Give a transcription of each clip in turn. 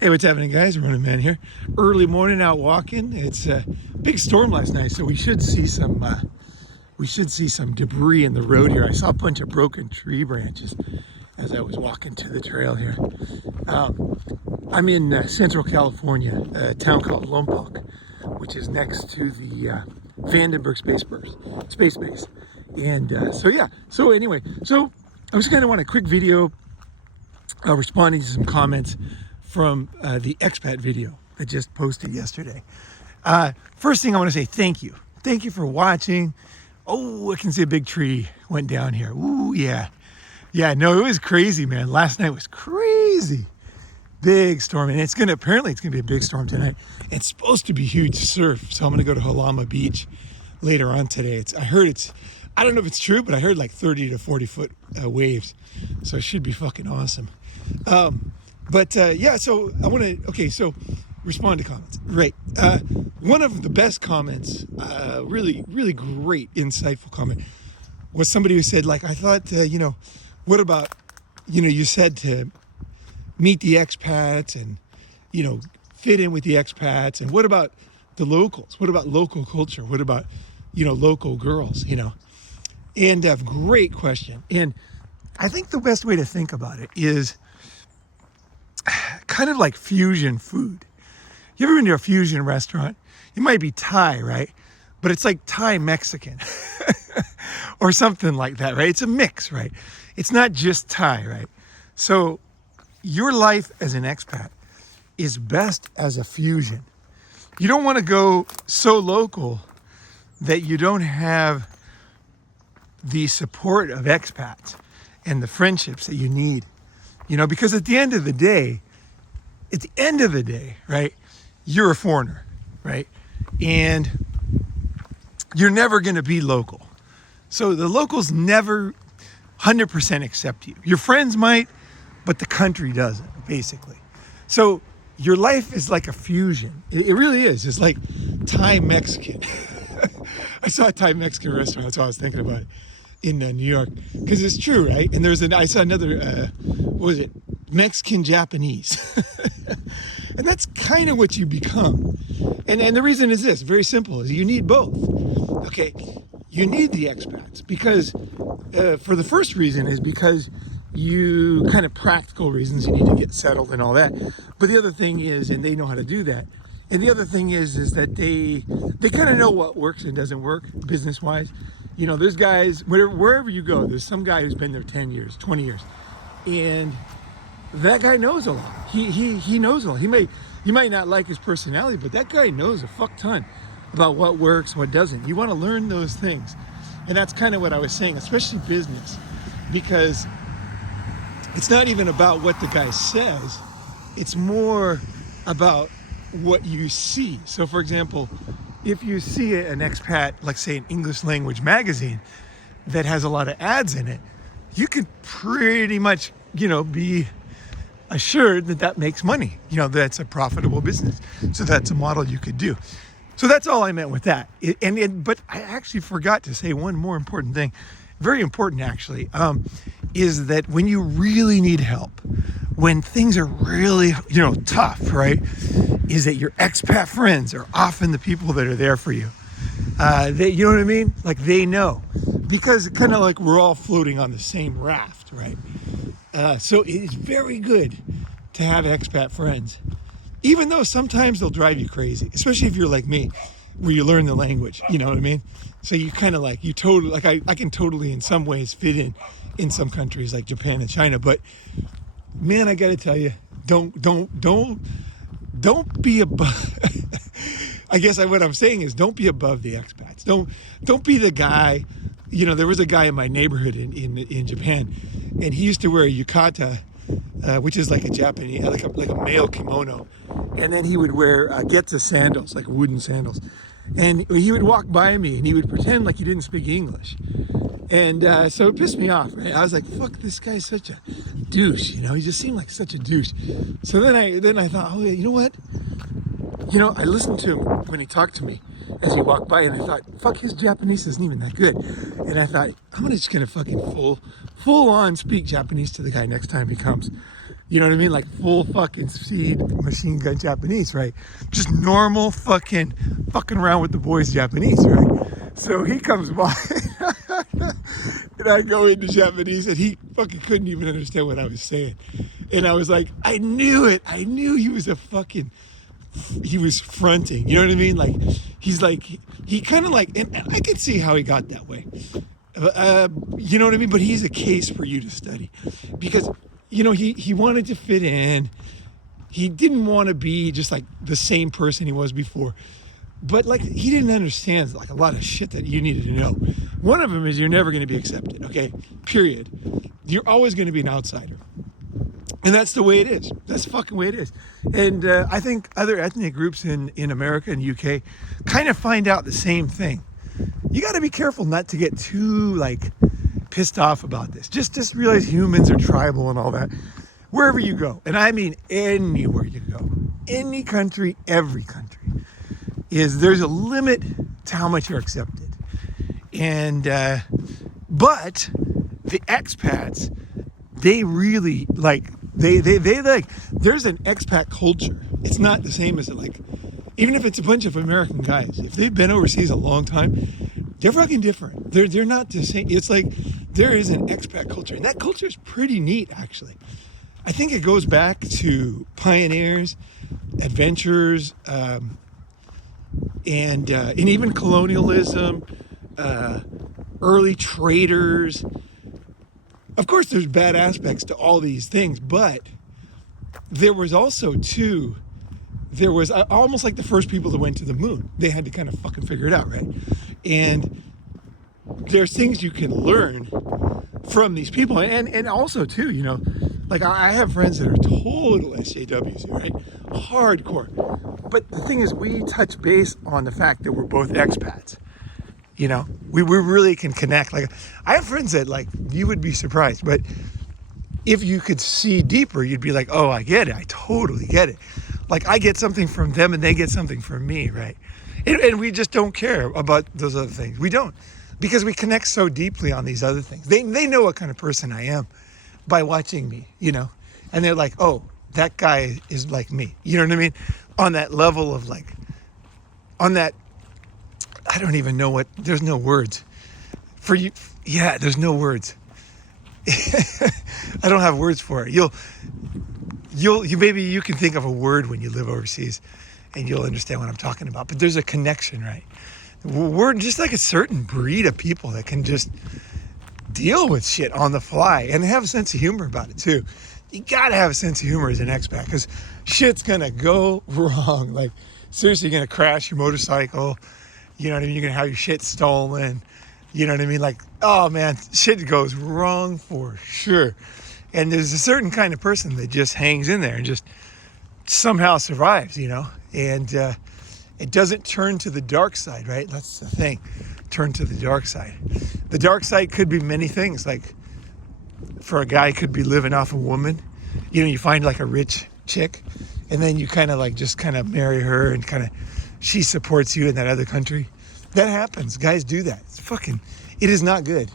Hey, what's happening, guys? Ronin Man here. Early morning out walking. It's a big storm last night, so we should see some debris in the road here. I saw a bunch of broken tree branches as I was walking to the trail here. I'm in Central California, a town called Lompoc, which is next to the Vandenberg Space Base. And so anyway, I was kind of want a quick video responding to some comments from the expat video that just posted yesterday. First thing I want to say, thank you. Thank you for watching. Oh, I can see a big tree went down here. Ooh, yeah. Yeah, no, it was crazy, man. Last night was crazy. Big storm, and apparently it's gonna be a big storm tonight. It's supposed to be huge surf, so I'm gonna go to Halama Beach later on today. I don't know if it's true, but I heard like 30 to 40 foot waves, so it should be fucking awesome. So I want to, so respond to comments. Right. One of the best comments, really, really great, insightful comment, was somebody who said, like, I thought, what about, you said to meet the expats and, fit in with the expats. And what about the locals? What about local culture? What about, local girls, And great question. And I think the best way to think about it is kind of like fusion food. You ever been to a fusion restaurant? It might be Thai, right? But it's like Thai Mexican or something like that, right? It's a mix, right? It's not just Thai, right? So your life as an expat is best as a fusion. You don't want to go so local that you don't have the support of expats and the friendships that you need. Because at the end of the day, right, you're a foreigner, right? And you're never going to be local. So the locals never 100% accept you. Your friends might, but the country doesn't, basically. So your life is like a fusion. It really is. It's like Thai Mexican. I saw a Thai Mexican restaurant, that's what I was thinking about it, in New York, because it's true, right? And I saw another, Mexican Japanese. And that's kind of what you become. And the reason is this, very simple, is you need both. Okay, you need the expats because, for the first reason is because you kind of practical reasons, you need to get settled and all that. But the other thing is, and they know how to do that. And the other thing is that they kind of know what works and doesn't work business-wise. There's guys, wherever you go, there's some guy who's been there 10 years, 20 years. And that guy knows a lot. He knows a lot. You might not like his personality, but that guy knows a fuck ton about what works, what doesn't. You want to learn those things. And that's kind of what I was saying, especially business, because it's not even about what the guy says. It's more about what you see. So for example, if you see an expat, like say an English language magazine that has a lot of ads in it, you could pretty much, be assured that makes money. That's a profitable business. So that's a model you could do. So that's all I meant with that. But I actually forgot to say one more important thing, very important actually, is that when you really need help, when things are really, tough, right, is that your expat friends are often the people that are there for you. You know what I mean? Like they know, because kind of like we're all floating on the same raft, right? So it's very good to have expat friends, even though sometimes they'll drive you crazy, especially if you're like me, where you learn the language, you know what I mean? So you kind of like, I can totally in some ways fit in some countries like Japan and China, but man, I got to tell you, don't be above. I guess what I'm saying is don't be above the expats. Don't be the guy. There was a guy in my neighborhood in Japan, and he used to wear a yukata, which is like a Japanese, like a male kimono, and then he would wear getza sandals, like wooden sandals, and he would walk by me and he would pretend like he didn't speak English, and so it pissed me off. Right? I was like, "Fuck, this guy's such a douche," He just seemed like such a douche. So then I thought, oh yeah, you know what? I listened to him when he talked to me as he walked by, and I thought, fuck, his Japanese isn't even that good. And I thought, I'm just gonna fucking full on speak Japanese to the guy next time he comes. You know what I mean? Like full fucking speed machine gun Japanese, right? Just normal fucking around with the boys Japanese, right? So he comes by and I go into Japanese and he fucking couldn't even understand what I was saying. And I was like, I knew it. I knew he was he was fronting. You know what I mean? Like, he's like, he kind of like, and I could see how he got that way. You know what I mean? But he's a case for you to study because, you know, he wanted to fit in. He didn't want to be just like the same person he was before. But like, he didn't understand like a lot of shit that you needed to know. One of them is you're never going to be accepted. Okay, period. You're always going to be an outsider. And that's the way it is. That's the fucking way it is. And I think other ethnic groups in America and UK kind of find out the same thing. You got to be careful not to get too like pissed off about this. Just realize humans are tribal and all that. Wherever you go, and I mean anywhere you go, any country, every country, there's a limit to how much you're accepted. And but the expats, they really like they like there's an expat culture. It's not the same as like, even if it's a bunch of American guys, if they've been overseas a long time, they're fucking different. They're not the same. It's like there is an expat culture, and that culture is pretty neat actually. I think it goes back to pioneers, adventurers, and even colonialism, early traders. Of course, there's bad aspects to all these things, but there was also there was almost like the first people that went to the moon. They had to kind of fucking figure it out, right? And there's things you can learn from these people, and also too, you know, like I have friends that are total SJWs, right? Hardcore. But the thing is, we touch base on the fact that we're both expats. You know, we really can connect. Like, I have friends that, like, you would be surprised, but if you could see deeper, you'd be like, oh, I get it. I totally get it. Like, I get something from them and they get something from me, right? And we just don't care about those other things. We don't, because we connect so deeply on these other things. They know what kind of person I am by watching me, you know? And they're like, oh, that guy is like me. You know what I mean? On that level of like, on that, I don't even know there's no words for you. Yeah, there's no words. I don't have words for it. Maybe you can think of a word when you live overseas and you'll understand what I'm talking about. But there's a connection, right? We're just like a certain breed of people that can just deal with shit on the fly and have a sense of humor about it too. You gotta have a sense of humor as an expat because shit's gonna go wrong. Like, seriously, you're gonna crash your motorcycle. You know what I mean? You're gonna have your shit stolen. You know what I mean? Like, oh man, shit goes wrong for sure. And there's a certain kind of person that just hangs in there and just somehow survives, you know? And it doesn't turn to the dark side, right? That's the thing. Turn to the dark side. The dark side could be many things. Like, for a guy, could be living off a woman. You know, you find like a rich chick and then you kind of like just kind of marry her and kind of she supports you in that other country. That happens. Guys do that. It is not good.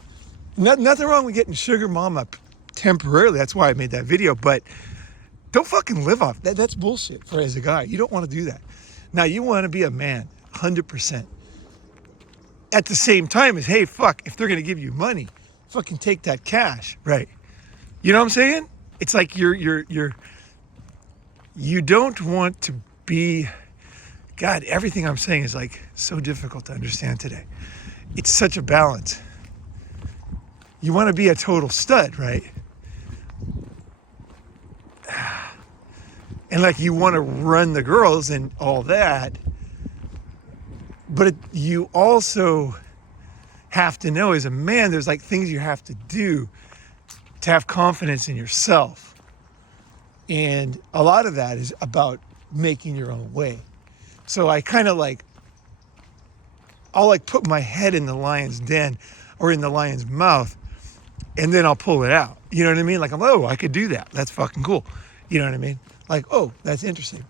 Nothing wrong with getting sugar mama temporarily. That's why I made that video. But don't fucking live off that. That's bullshit for as a guy. You don't want to do that. Now, you want to be a man, 100%. At the same time as, hey, fuck, if they're going to give you money, fucking take that cash, right? You know what I'm saying? It's like you don't want to be, God, everything I'm saying is like so difficult to understand today. It's such a balance. You want to be a total stud, right? And like you want to run the girls and all that. But you also have to know as a man, there's like things you have to do to have confidence in yourself. And a lot of that is about making your own way. So I kind of like, I'll like put my head in the lion's den or in the lion's mouth and then I'll pull it out. You know what I mean? Like, oh, I could do that. That's fucking cool. You know what I mean? Like, oh, that's interesting.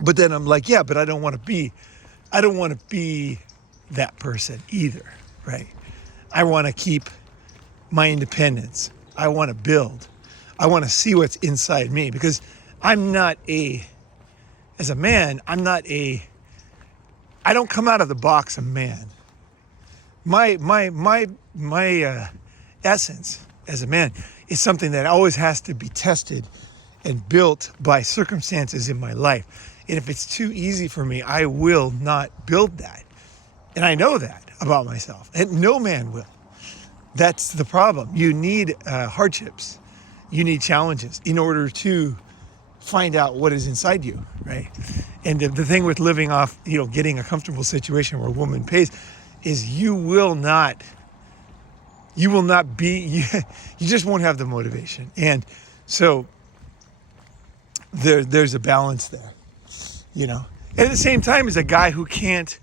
But then I'm like, yeah, but I don't want to be that person either, right? I want to keep my independence. I want to build. I want to see what's inside me, because I'm not as a man, I don't come out of the box a man. My essence as a man is something that always has to be tested and built by circumstances in my life. And if it's too easy for me, I will not build that. And I know that about myself, and no man will. That's the problem. You need hardships. You need challenges in order to find out what is inside you, right? And the thing with living off, getting a comfortable situation where a woman pays is you will not be, you just won't have the motivation. And so there's a balance there, And at the same time, as a guy who can't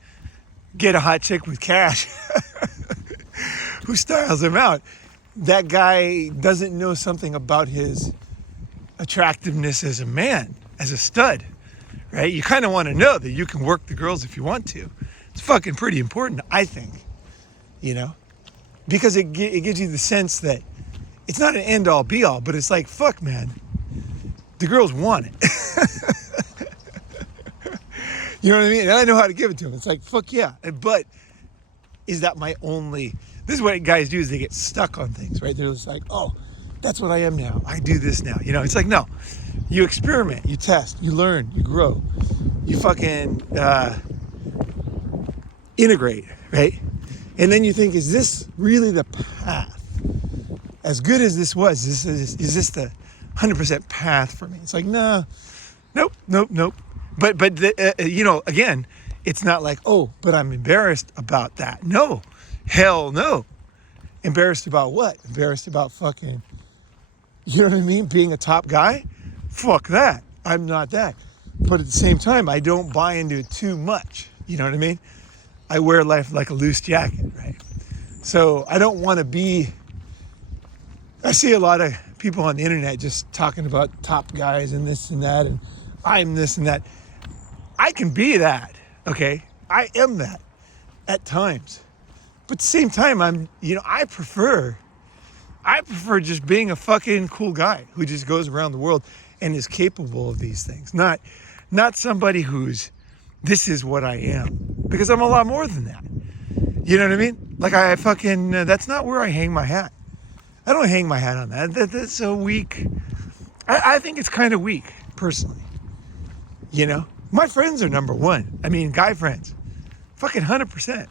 get a hot chick with cash, who styles him out, that guy doesn't know something about his attractiveness as a man, as a stud, right? You kind of want to know that you can work the girls if you want to. It's fucking pretty important, I think, because it gives you the sense that it's not an end all be all, but it's like, fuck, man, the girls want it. You know what I mean? And I know how to give it to them. It's like, fuck yeah. But is that my only... This is what guys do, is they get stuck on things, right? They're just like, oh, that's what I am now. I do this now. It's like, no. You experiment, you test, you learn, you grow. You fucking integrate, right? And then you think, is this really the path? As good as this was, is this the 100% path for me? It's like, nah, nope. But again, it's not like, oh, but I'm embarrassed about that. No, hell no. Embarrassed about what? Embarrassed about fucking, you know what I mean? Being a top guy? Fuck that. I'm not that. But at the same time, I don't buy into it too much. You know what I mean? I wear life like a loose jacket, right? So I don't want to be, I see a lot of people on the internet just talking about top guys and this and that, and I'm this and that. I can be that, okay? I am that at times. But at the same time, I prefer just being a fucking cool guy who just goes around the world and is capable of these things. Not somebody who's, this is what I am. Because I'm a lot more than that. You know what I mean? Like that's not where I hang my hat. I don't hang my hat on that. That's so weak. I think it's kind of weak, personally. My friends are number one. I mean, guy friends. Fucking 100%.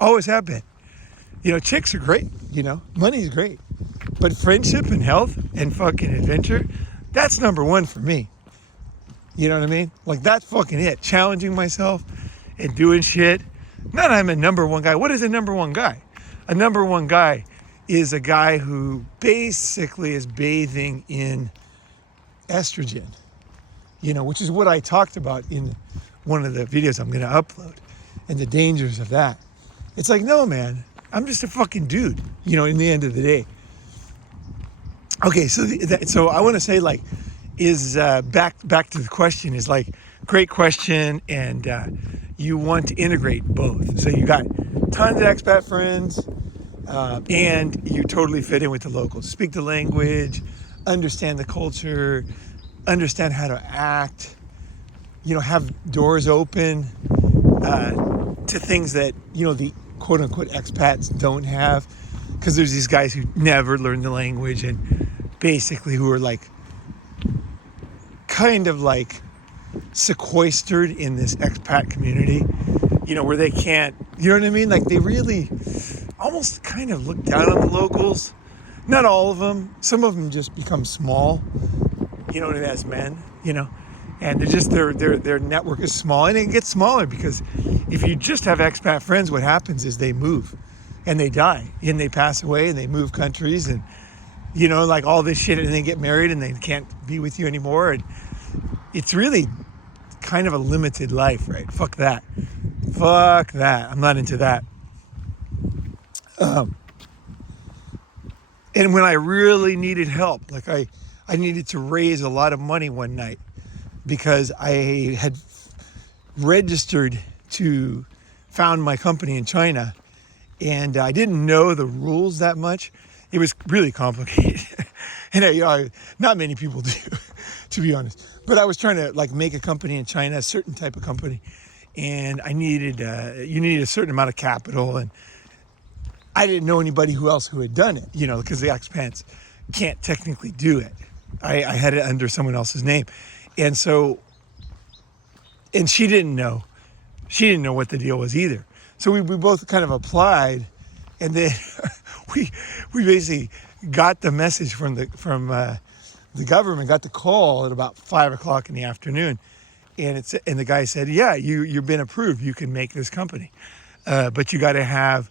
Always have been. Chicks are great. Money's great. But friendship and health and fucking adventure, that's number one for me. You know what I mean? Like, that's fucking it. Challenging myself and doing shit. Not I'm a number one guy. What is a number one guy? A number one guy is a guy who basically is bathing in estrogen. Which is what I talked about in one of the videos I'm going to upload, and the dangers of that. It's like, no, man, I'm just a fucking dude, in the end of the day. Okay, so I want to say, like, is back to the question, is like, great question, and you want to integrate both. So you got tons of expat friends, and you totally fit in with the locals. Speak the language, understand the culture, understand how to act, have doors open to things that, the quote unquote expats don't have. Because there's these guys who never learn the language and basically who are like, kind of like sequestered in this expat community, where they can't, you know what I mean? Like, they really almost kind of look down on the locals. Not all of them. Some of them just become small. As men, and they're just, their network is small, and it gets smaller because if you just have expat friends, what happens is they move and they die and they pass away and they move countries and, like all this shit, and they get married and they can't be with you anymore. And it's really kind of a limited life, right? Fuck that. I'm not into that. And when I really needed help, like I needed to raise a lot of money one night because I had registered to found my company in China, and I didn't know the rules that much. It was really complicated. And not many people do, to be honest. But I was trying to like make a company in China, a certain type of company, and I needed you needed a certain amount of capital, and I didn't know anybody who had done it, because the expats can't technically do it. I had it under someone else's name, and she didn't know. She didn't know what the deal was either. So we both kind of applied, and then we basically got the message from the government, got the call at about 5:00 in the afternoon, and the guy said, yeah, you've been approved. You can make this company, but you got to have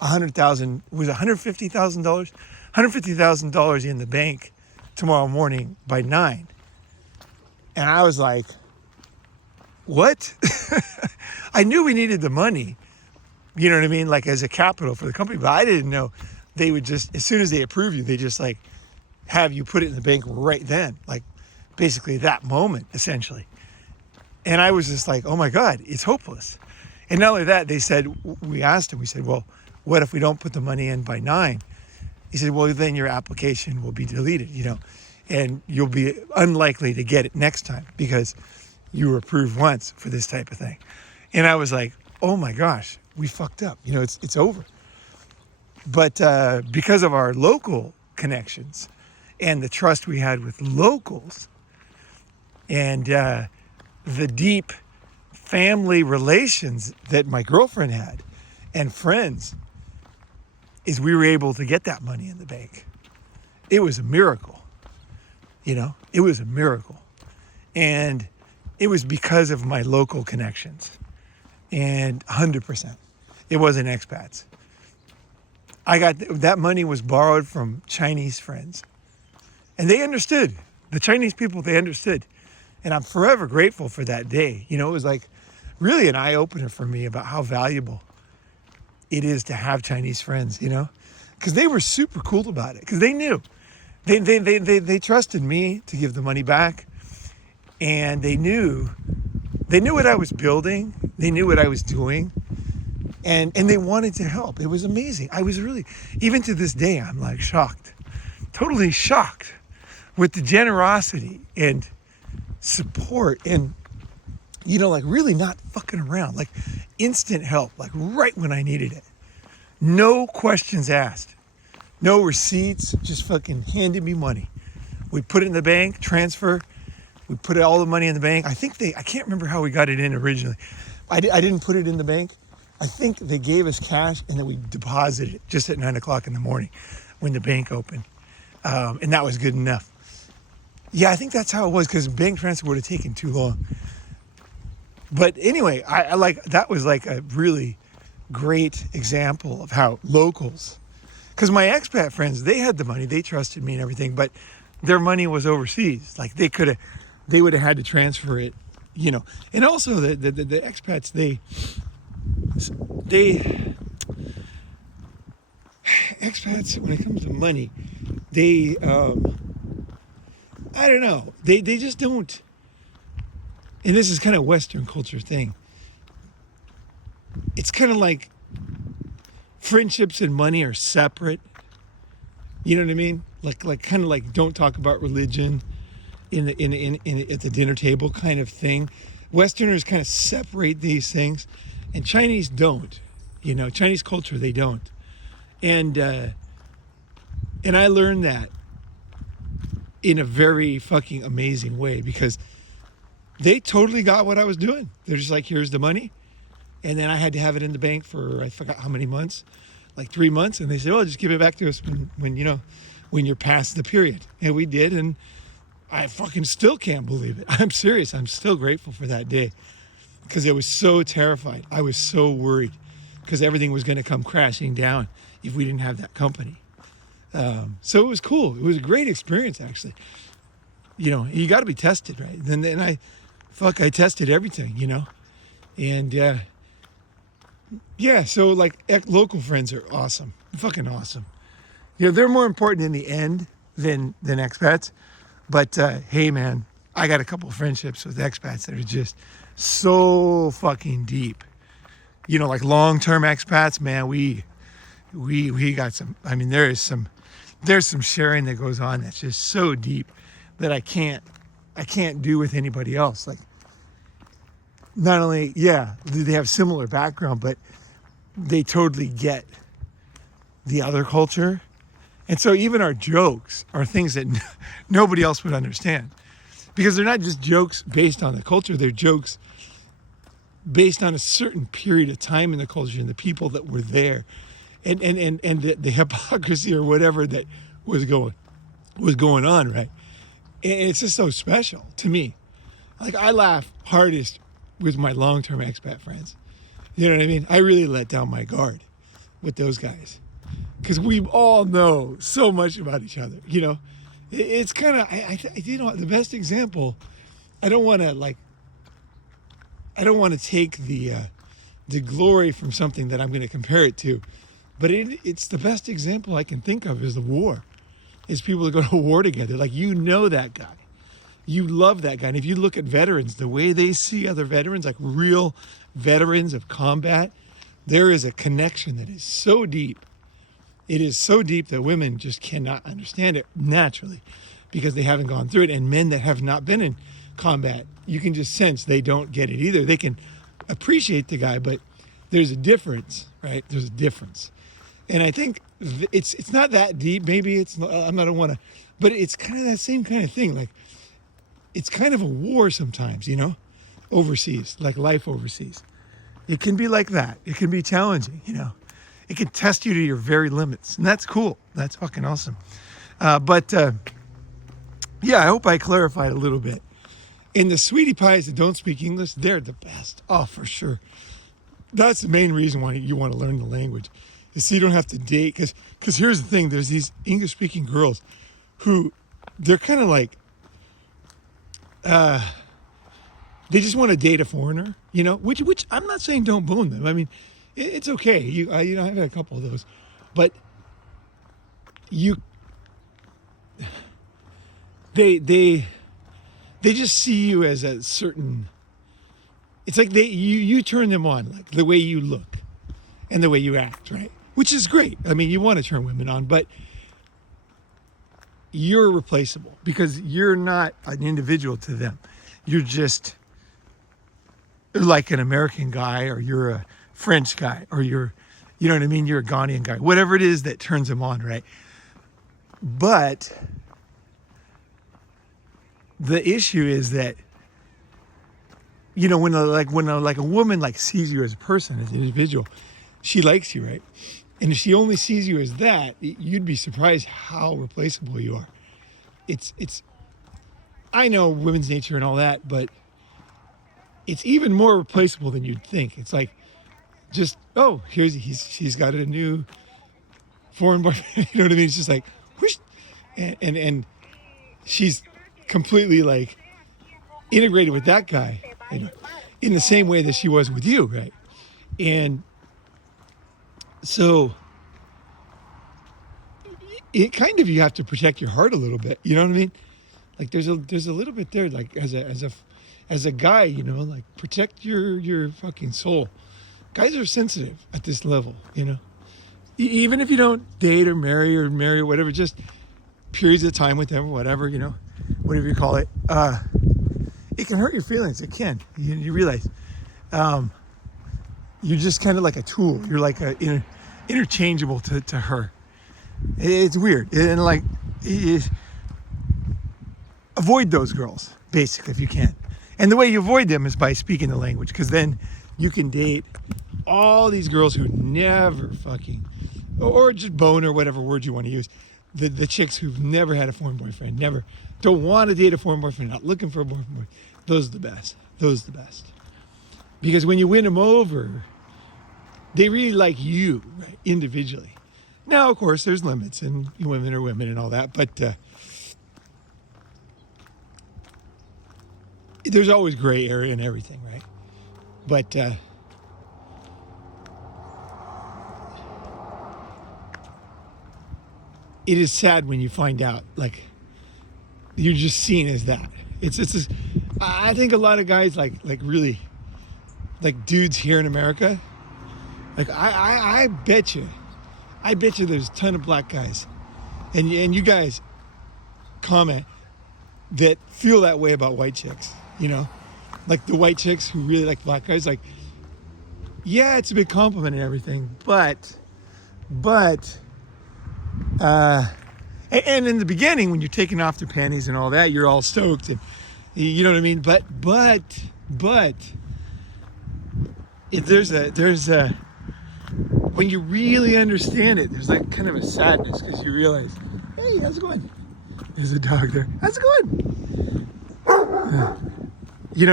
$150,000, $150,000 in the bank tomorrow morning by 9. And I was like, what? I knew we needed the money, you know what I mean? Like as a capital for the company, but I didn't know they would just, as soon as they approve you, they just like have you put it in the bank right then, like basically that moment, essentially. And I was just like, oh my God, it's hopeless. And not only that, we asked him, we said, well, what if we don't put the money in by 9? He said, well, then your application will be deleted, and you'll be unlikely to get it next time because you were approved once for this type of thing. And I was like, oh my gosh, we fucked up. It's over. But because of our local connections and the trust we had with locals and the deep family relations that my girlfriend had and friends, is we were able to get that money in the bank. It was a miracle. It was a miracle. And it was because of my local connections. And 100%. It wasn't expats. That money was borrowed from Chinese friends. And they understood. The Chinese people, they understood. And I'm forever grateful for that day. It was like really an eye-opener for me about how valuable it is to have Chinese friends, because they were super cool about it, because they knew. They trusted me to give the money back, and they knew what I was building. They knew what I was doing, and they wanted to help. It was amazing. I was really, even to this day, I'm like shocked, totally shocked with the generosity and support and, like really not fucking around, like instant help, like right when I needed it. No questions asked, no receipts, just fucking handed me money. We put it in the bank, transfer. We put all the money in the bank. I can't remember how we got it in originally. I didn't put it in the bank. I think they gave us cash and then we deposited it just at 9:00 in the morning when the bank opened. And that was good enough. Yeah, I think that's how it was, because bank transfer would have taken too long. But anyway, I like, that was like a really great example of how locals, because my expat friends, they had the money, they trusted me and everything, but their money was overseas. Like they would have had to transfer it, And also the expats, expats, when it comes to money, they, I don't know, they just don't. And this is kind of Western culture thing. It's kind of like friendships and money are separate. You know what I mean? Like kind of like don't talk about religion in at the dinner table kind of thing. Westerners kind of separate these things, and Chinese don't. Chinese culture, they don't. And I learned that in a very fucking amazing way, because they totally got what I was doing. They're just like, here's the money. And then I had to have it in the bank for, I forgot how many months, like 3 months. And they said, oh, just give it back to us when you're past the period. And we did. And I fucking still can't believe it. I'm serious. I'm still grateful for that day, because I was so terrified. I was so worried because everything was going to come crashing down if we didn't have that company. So it was cool. It was a great experience, actually. You got to be tested, right? Then I tested everything, and yeah. So like local friends are awesome, fucking awesome. They're more important in the end than expats. But hey, man, I got a couple of friendships with expats that are just so fucking deep. Like long-term expats, man. We got some. I mean, there is some there's some sharing that goes on that's just so deep that I can't do with anybody else. Like, not only, yeah, do they have similar background, but they totally get the other culture. And so even our jokes are things that nobody else would understand, because they're not just jokes based on the culture, they're jokes based on a certain period of time in the culture and the people that were there, and the hypocrisy or whatever that was going on, right? And it's just so special to me. Like, I laugh hardest with my long-term expat friends. You know what I mean? I really let down my guard with those guys, because we all know so much about each other. You know, it's kind of, you know, the best example. I don't want to take the glory from something that I'm going to compare it to, but it's the best example I can think of is the war. Is people that go to war together. Like, you know that guy. You love that guy. And if you look at veterans, the way they see other veterans, like real veterans of combat, there is a connection that is so deep. It is so deep that women just cannot understand it naturally because they haven't gone through it. And men that have not been in combat, you can just sense they don't get it either. They can appreciate the guy, but there's a difference, right? There's a difference. And I think it's not that deep. Maybe it's not, I don't want to, but it's kind of that same kind of thing. Like, it's kind of a war sometimes, you know, overseas, like life overseas. It can be like that. It can be challenging, you know. It can test you to your very limits, and that's cool. That's fucking awesome. But yeah, I hope I clarified a little bit. And the sweetie pies that don't speak English, they're the best. Oh, for sure. That's the main reason why you want to learn the language, is so you don't have to date. Because here's the thing, there's these English-speaking girls who, they're kind of like, they just want to date a foreigner, you know, which I'm not saying don't bone them. I mean, it's okay. You know, I've had a couple of those, but they just see you as a certain, it's like you turn them on, like the way you look and the way you act, right? Which is great. I mean, you want to turn women on, but you're replaceable because you're not an individual to them. You're just like an American guy, or you're a French guy, or you know what I mean? You're a Ghanaian guy, whatever it is that turns them on, right? But the issue is that, you know, when a woman like sees you as a person, as an individual, she likes you, right? And if she only sees you as that, you'd be surprised how replaceable you are. It's I know women's nature and all that, but it's even more replaceable than you'd think. It's like, just, oh, she's got a new foreign boyfriend. You know what I mean? It's just like, whoosh, and she's completely like integrated with that guy, you know, in the same way that she was with you, right? And so it kind of, you have to protect your heart a little bit. You know what I mean? Like, there's a little bit there, like as a guy, you know, like, protect your fucking soul. Guys are sensitive at this level, you know. Even if you don't date or marry or whatever, just periods of time with them or whatever, you know, whatever you call it. It can hurt your feelings. It can. You realize you're just kind of like a tool. You're like interchangeable to her. It's weird. And like, avoid those girls, basically, if you can. And the way you avoid them is by speaking the language, because then you can date all these girls who never fucking, or just bone, or whatever word you want to use. The chicks who've never had a foreign boyfriend, never, don't want to date a foreign boyfriend, not looking for a boyfriend. Those are the best. Those are the best. Because when you win them over, they really like you, right, individually. Now, of course, there's limits, and women are women and all that, but there's always gray area and everything, right? But it is sad when you find out, like, you're just seen as that. It's just, I think a lot of guys, like really, like dudes here in America, like I bet you there's a ton of black guys and you guys comment that feel that way about white chicks, like the white chicks who really like black guys, like, yeah, it's a big compliment and everything, but and in the beginning when you're taking off their panties and all that, you're all stoked, and you know what I mean, but there's a when you really understand it, there's like kind of a sadness, because you realize, hey, how's it going? There's a dog there. How's it going? You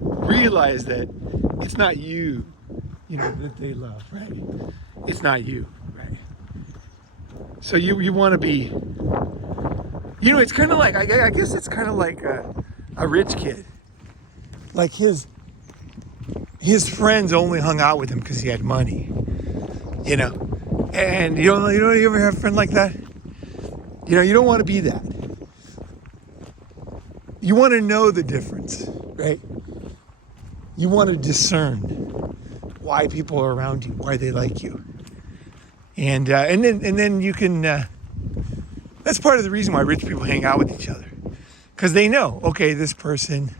realize that it's not you, that they love, right? It's not you, right? So you want to be, it's kind of like, I guess it's kind of like a rich kid. Like his friends only hung out with him because he had money, And you ever have a friend like that? You don't want to be that. You want to know the difference, right? You want to discern why people are around you, why they like you, and then you can. That's part of the reason why rich people hang out with each other, because they know, okay, this person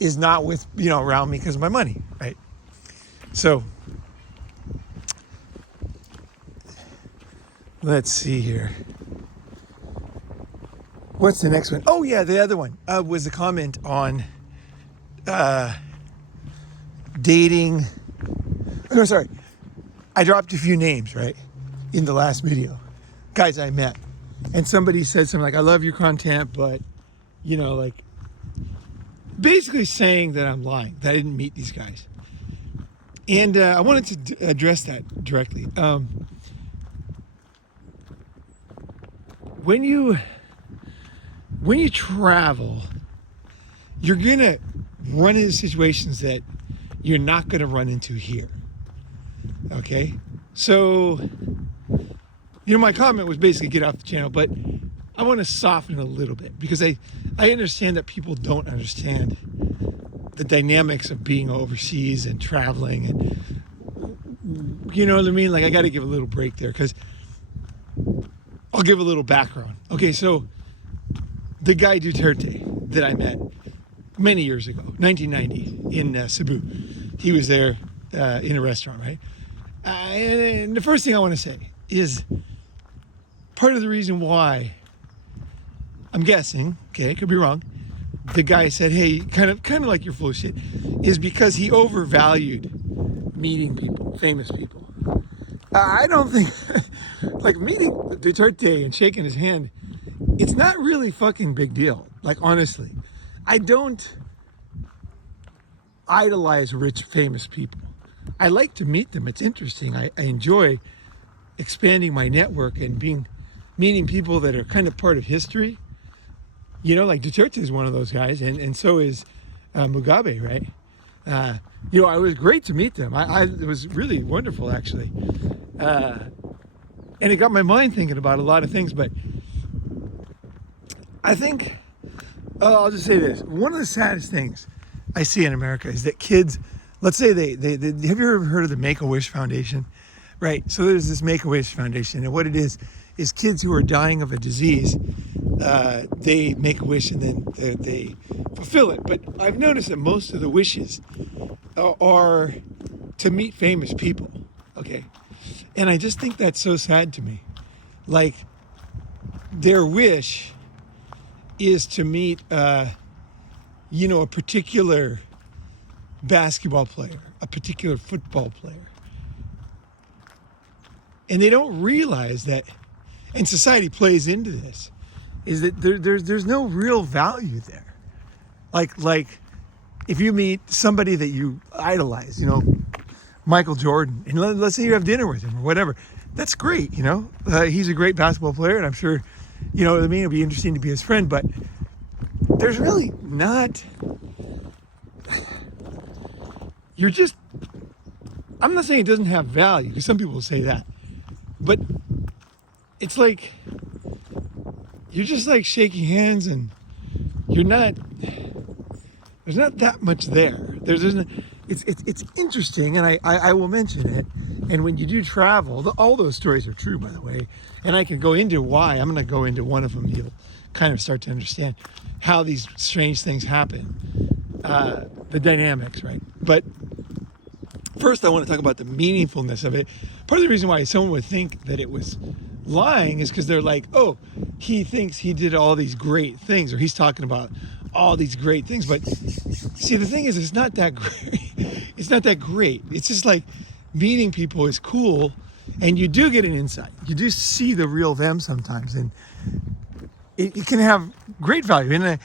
is not with around me because of my money, right? So let's see here. What's the next one? Oh yeah, the other one was a comment on dating. No, sorry. I dropped a few names, right, in the last video. Guys I met. And somebody said something like, I love your content, but, like, basically saying that I'm lying, that I didn't meet these guys. And I wanted to address that directly. When you travel, you're going to run into situations that you're not going to run into here. Okay? So, my comment was basically get off the channel, but I want to soften it a little bit, because I understand that people don't understand the dynamics of being overseas and traveling, and you know what I mean? Like, I got to give a little break there, because I'll give a little background. Okay, so the guy Duterte that I met many years ago, 1990, in Cebu, he was there in a restaurant, right? And the first thing I want to say is part of the reason why, I'm guessing, okay, I could be wrong, the guy said, hey, kind of like you're full of shit, is because he overvalued meeting people, famous people. I don't think, like, meeting Duterte and shaking his hand, it's not really fucking big deal. Like, honestly, I don't idolize rich, famous people. I like to meet them. It's interesting. I enjoy expanding my network and meeting people that are kind of part of history. Like Duterte is one of those guys, and so is Mugabe, right? It was great to meet them. It was really wonderful, actually. And it got my mind thinking about a lot of things, but I think, I'll just say this. One of the saddest things I see in America is that kids, let's say they have you ever heard of the Make-A-Wish Foundation? Right, so there's this Make-A-Wish Foundation, and what it is kids who are dying of a disease, they make a wish and then they fulfill it. But I've noticed that most of the wishes are to meet famous people, okay? And I just think that's so sad to me. Like, their wish is to meet, a particular basketball player, a particular football player. And they don't realize that, and society plays into this, is that there's no real value there. Like if you meet somebody that you idolize, Michael Jordan, and let's say you have dinner with him or whatever, that's great, he's a great basketball player, and I'm sure, it'll be interesting to be his friend, but there's really not, I'm not saying it doesn't have value, because some people will say that, but it's like, you're just like shaking hands, and there's not that much there. it's interesting, and I will mention it. And when you do travel, all those stories are true, by the way. And I can go into why. I'm going to go into one of them. You'll kind of start to understand how these strange things happen, the dynamics, right? But first, I want to talk about the meaningfulness of it. Part of the reason why someone would think that it was lying is because they're like, oh, he thinks he did all these great things, or he's talking about all these great things. But see, the thing is, it's not that great. It's not that great. It's just like meeting people is cool, and you do get an insight. You do see the real them sometimes, and it can have great value. And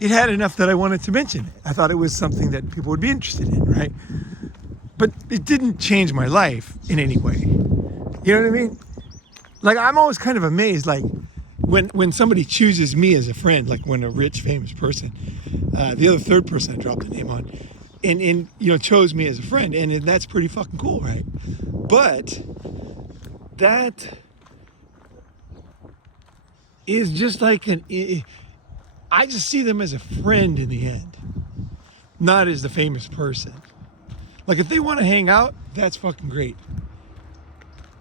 it had enough that I wanted to mention it. I thought it was something that people would be interested in, right? But it didn't change my life in any way. You know what I mean? Like, I'm always kind of amazed, like, when somebody chooses me as a friend, like when a rich, famous person, the other third person I dropped the name on, and chose me as a friend, and that's pretty fucking cool, right? But that is just like I just see them as a friend in the end, not as the famous person. Like, if they want to hang out, that's fucking great.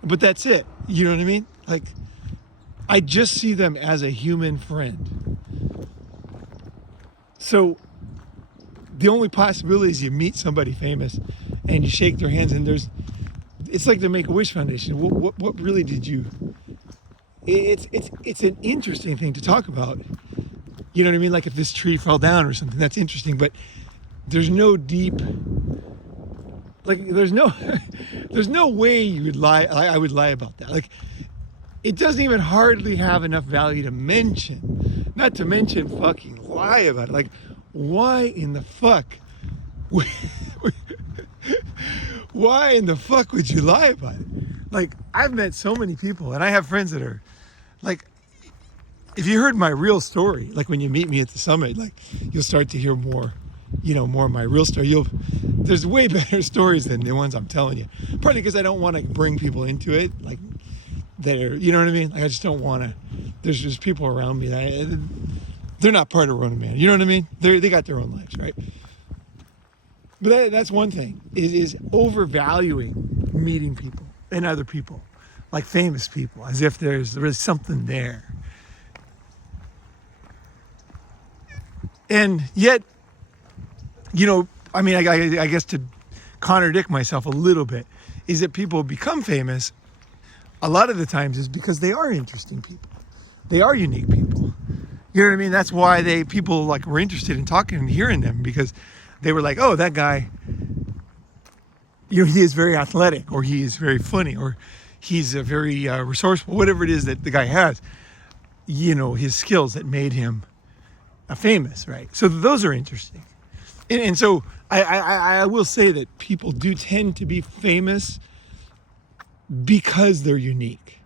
But that's it. You know what I mean? Like, I just see them as a human friend. So the only possibility is you meet somebody famous and you shake their hands, and it's like the Make-A-Wish Foundation. What really did you? It's an interesting thing to talk about. You know what I mean? Like, if this tree fell down or something, that's interesting. But there's no deep. Like, there's no way you would lie. I would lie about that. Like, it doesn't even hardly have enough value to mention. Not to mention fucking lie about it. Like, why in the fuck? Why in the fuck would you lie about it? Like, I've met so many people, and I have friends that are, like, if you heard my real story, like when you meet me at the summit, like, you'll start to hear more of my real story. There's way better stories than the ones I'm telling you. Partly because I don't want to bring people into it, like, that are, you know what I mean? Like, I just don't want to. There's just people around me that they're not part of Ronin Man. You know what I mean? They got their own lives, right? But that's one thing, is overvaluing meeting people and other people, like famous people, as if there's something there. And yet, I mean, I guess to contradict myself a little bit, is that people become famous a lot of the times is because they are interesting people. They are unique people. You know what I mean? That's why people like were interested in talking and hearing them, because they were like, oh, that guy, he is very athletic, or he is very funny, or he's a very resourceful, whatever it is that the guy has, his skills that made him famous, right? So those are interesting. And so I will say that people do tend to be famous because they're unique.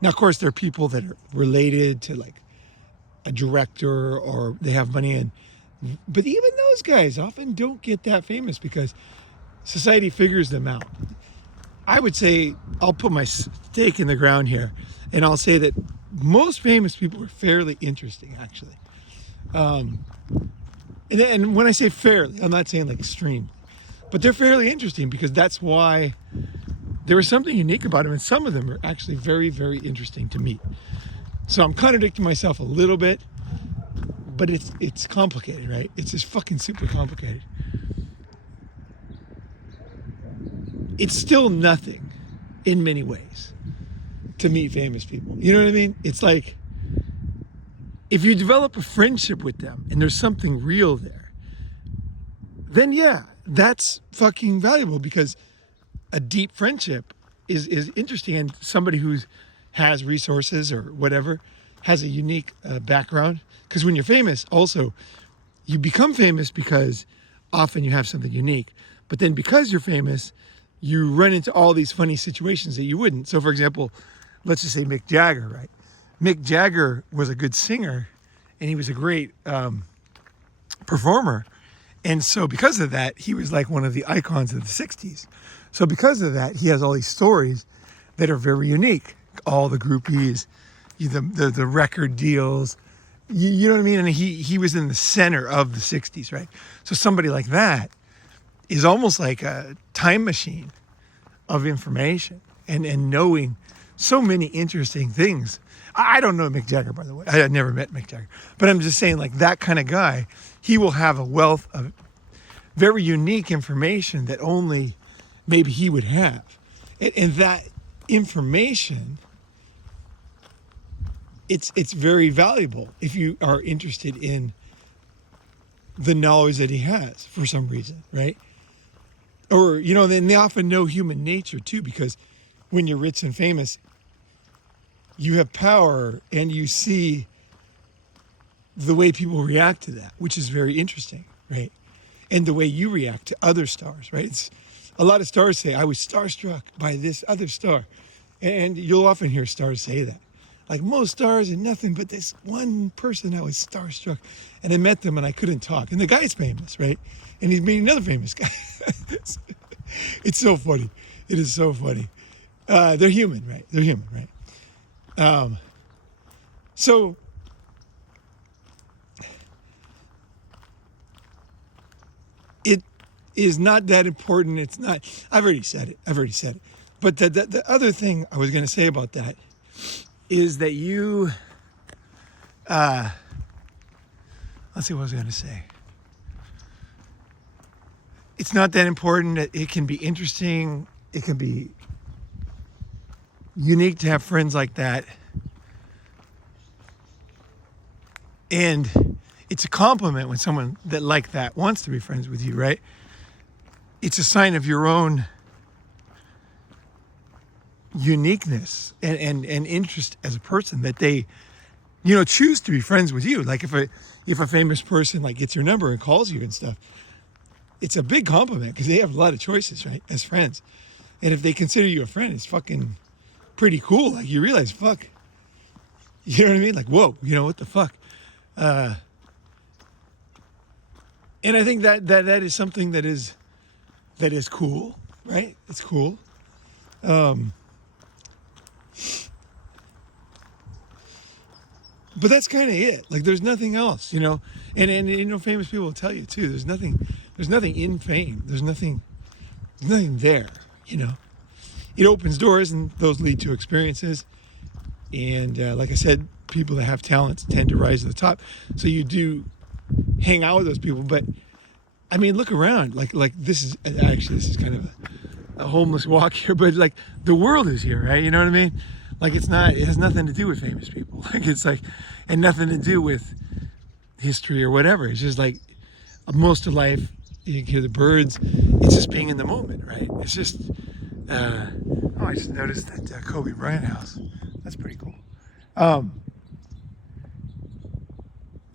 Now, of course, there are people that are related to, like, a director, or they have money, but even those guys often don't get that famous because society figures them out. I would say, I'll put my stake in the ground here, and I'll say that most famous people are fairly interesting, actually. And when I say fairly, I'm not saying like extreme, but they're fairly interesting because that's why there was something unique about them, and some of them are actually very, very interesting to meet. So I'm contradicting myself a little bit, but it's complicated, right? It's just fucking super complicated. It's still nothing in many ways to meet famous people. You know what I mean? It's like, if you develop a friendship with them and there's something real there, then yeah, that's fucking valuable, because a deep friendship is interesting, and somebody who has resources or whatever has a unique background. Because when you're famous, also, you become famous because often you have something unique. But then because you're famous, you run into all these funny situations that you wouldn't. So for example, let's just say Mick Jagger, right? Mick Jagger was a good singer, and he was a great performer. And so because of that, he was like one of the icons of the 60s. So because of that, he has all these stories that are very unique. All the groupies, the record deals, you know what I mean? And he was in the center of the 60s, right? So somebody like that is almost like a time machine of information and knowing so many interesting things. I don't know Mick Jagger, by the way. I never met Mick Jagger. But I'm just saying, like, that kind of guy, he will have a wealth of very unique information that only maybe he would have. And that information, it's very valuable if you are interested in the knowledge that he has for some reason, right? Or, you know, then they often know human nature too, because when you're rich and famous, you have power and you see the way people react to that, which is very interesting, right? And the way you react to other stars, right? It's, a lot of stars say, I was starstruck by this other star. And you'll often hear stars say that. Like, most stars are nothing but this one person I was starstruck. And I met them and I couldn't talk. And the guy's famous, right? And he's meeting another famous guy. It's so funny. It is so funny. They're human, right? They're human, right? So it is not that important. It's not, I've already said it. But the other thing I was going to say about that is that you, let's see what I was going to say. It's not that important. It can be interesting. It can be unique to have friends like that. And it's a compliment when someone that like that wants to be friends with you, right? It's a sign of your own uniqueness and interest as a person that they, you know, choose to be friends with you. Like if a famous person like gets your number and calls you and stuff, it's a big compliment because they have a lot of choices, right? As friends. And if they consider you a friend, it's fucking pretty cool. Like, you realize, fuck, you know what I mean? Like, whoa, you know, what the fuck? And I think that is something that is cool, right? It's cool. But that's kind of it. Like, there's nothing else, you know. And you know, famous people will tell you too. There's nothing in fame. There's nothing there, you know. It opens doors, and those lead to experiences. And like I said, people that have talents tend to rise to the top. So you do hang out with those people. But I mean, look around. Like this is kind of a homeless walk here, but like the world is here, right? You know what I mean? Like, it has nothing to do with famous people. Like, it's like, and nothing to do with history or whatever. It's just like most of life, you can hear the birds. It's just being in the moment, right? It's just, I just noticed that Kobe Bryant house. That's pretty cool.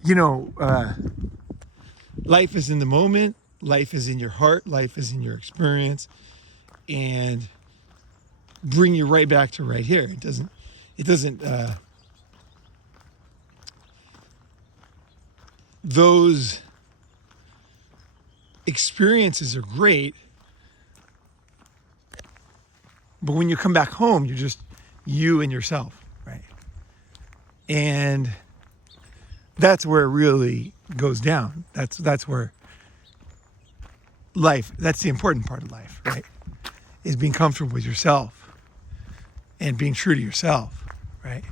You know, life is in the moment. Life is in your heart. Life is in your experience. And bring you right back to right here. It doesn't those experiences are great, but when you come back home, you're just you and yourself, right? And that's where it really goes down. That's where life, that's the important part of life, right? Is being comfortable with yourself and being true to yourself, right?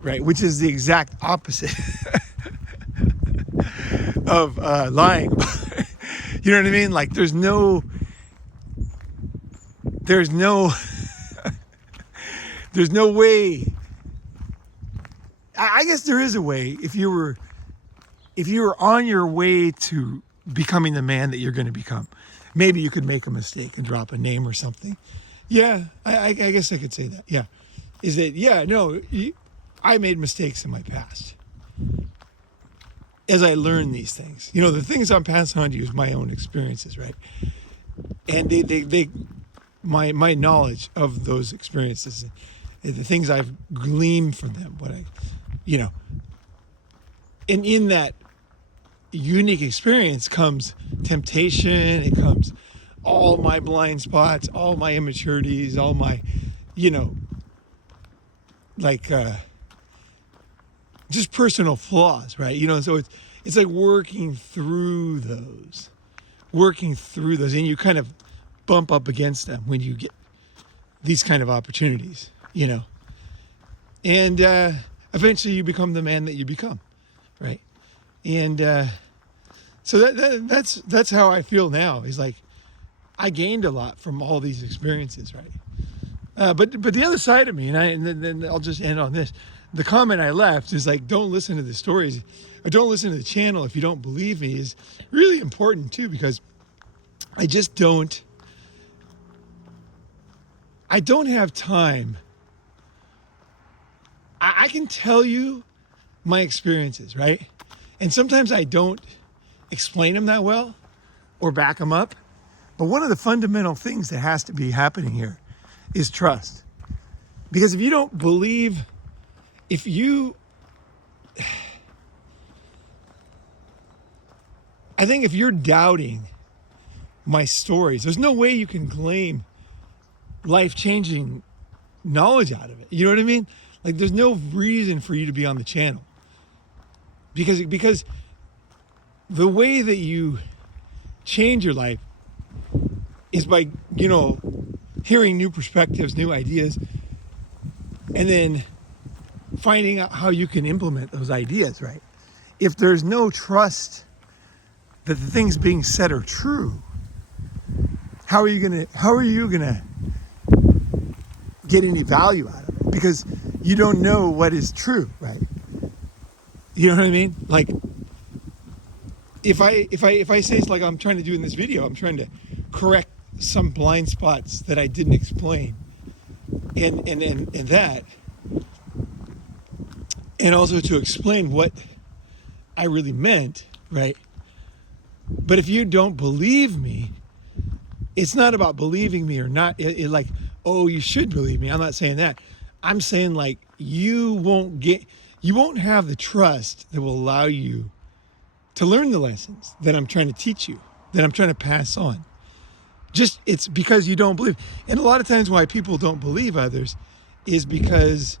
Right, which is the exact opposite of lying. You know what I mean? Like, there's no way. I guess there is a way. If you were on your way to becoming the man that you're going to become, maybe you could make a mistake and drop a name or something. Yeah, I guess I could say that. Yeah. Is that, yeah, no, I made mistakes in my past. As I learned these things, you know, the things I'm passing on to you is my own experiences, right? And my knowledge of those experiences, the things I've gleaned from them, you know, and in that unique experience comes temptation, it comes all my blind spots, all my immaturities, all my, you know, like just personal flaws, right? You know, so it's like working through those working through those, and you kind of bump up against them when you get these kind of opportunities, and eventually you become the man that you become, right? And so that's how I feel now. Is like I gained a lot from all these experiences, right? But the other side of me, and then I'll just end on this. The comment I left is like, don't listen to the stories, or don't listen to the channel if you don't believe me, is really important too, because I don't have time. I can tell you my experiences, right? And sometimes I don't explain them that well or back them up. But one of the fundamental things that has to be happening here is trust. Because if you don't believe, I think if you're doubting my stories, there's no way you can claim life-changing knowledge out of it. You know what I mean? Like, there's no reason for you to be on the channel. Because the way that you change your life is by, hearing new perspectives, new ideas, and then finding out how you can implement those ideas, right? If there's no trust that the things being said are true, how are you gonna get any value out of it? Because you don't know what is true, right? You know what I mean? Like, if I say it's like I'm trying to do in this video, I'm trying to correct some blind spots that I didn't explain, and that, and also to explain what I really meant, right? But if you don't believe me, it's not about believing me or not. Like, oh, you should believe me. I'm not saying that. I'm saying like you won't have the trust that will allow you to learn the lessons that I'm trying to teach you, that I'm trying to pass on. It's because you don't believe. And a lot of times why people don't believe others is because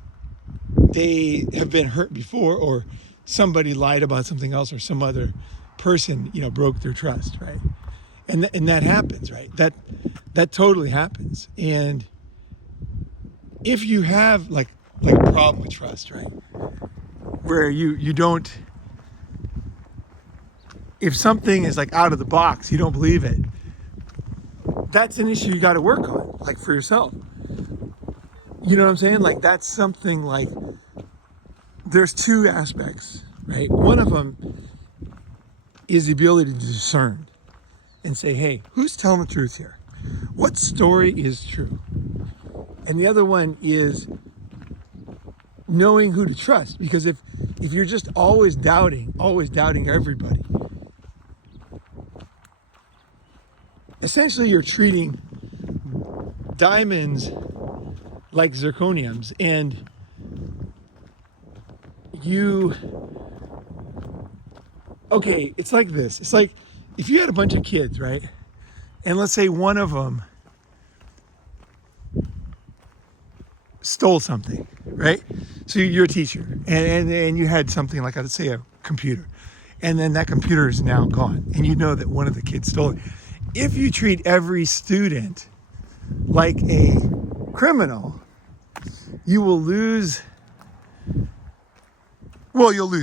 they have been hurt before, or somebody lied about something else, or some other person, broke their trust, right? And that happens, right? That totally happens. And if you have like a problem with trust, right? Where you don't, if something is like out of the box, you don't believe it, that's an issue you got to work on, like for yourself. You know what I'm saying? Like, that's something like, there's two aspects, right? One of them is the ability to discern and say, hey, who's telling the truth here? What story is true? And the other one is knowing who to trust. Because if you're just always doubting everybody, essentially you're treating diamonds like zirconiums, and it's like this. It's like if you had a bunch of kids, right? And let's say one of them stole something, right? So you're a teacher, and you had something like, let's say, a computer, and then that computer is now gone, and you know that one of the kids stole it. If you treat every student like a criminal, you'll lose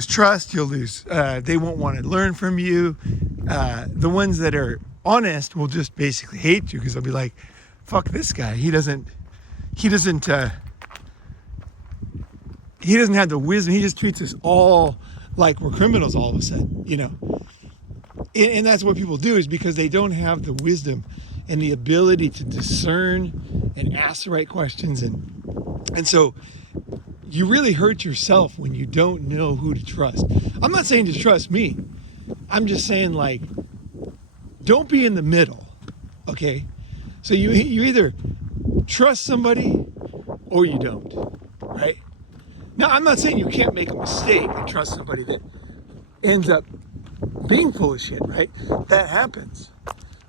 trust. They won't want to learn from you. The ones that are honest will just basically hate you, because they'll be like, fuck this guy. He doesn't have the wisdom. He just treats us all like we're criminals all of a sudden, And that's what people do, is because they don't have the wisdom and the ability to discern and ask the right questions. And so you really hurt yourself when you don't know who to trust. I'm not saying to trust me. I'm just saying, like, don't be in the middle, okay? So you either trust somebody or you don't, right? Now, I'm not saying you can't make a mistake and trust somebody that ends up being full of shit, right? That happens.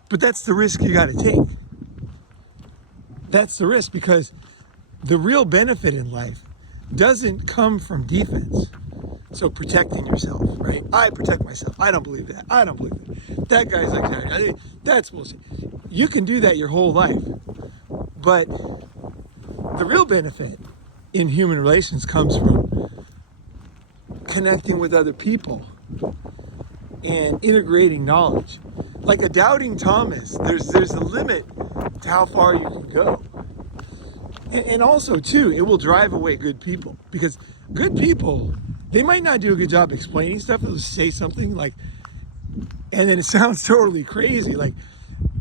But that's the risk you got to take. That's the risk, because the real benefit in life doesn't come from defense. So protecting yourself, right? I protect myself. I don't believe that. I don't believe that. that guy's like that. I mean, that's bullshit. You can do that your whole life. But the real benefit in human relations comes from connecting with other people and integrating knowledge. Like a doubting Thomas, there's a limit to how far you can go. And also, too, it will drive away good people. Because good people, they might not do a good job explaining stuff. They'll just say something like, and then it sounds totally crazy. Like,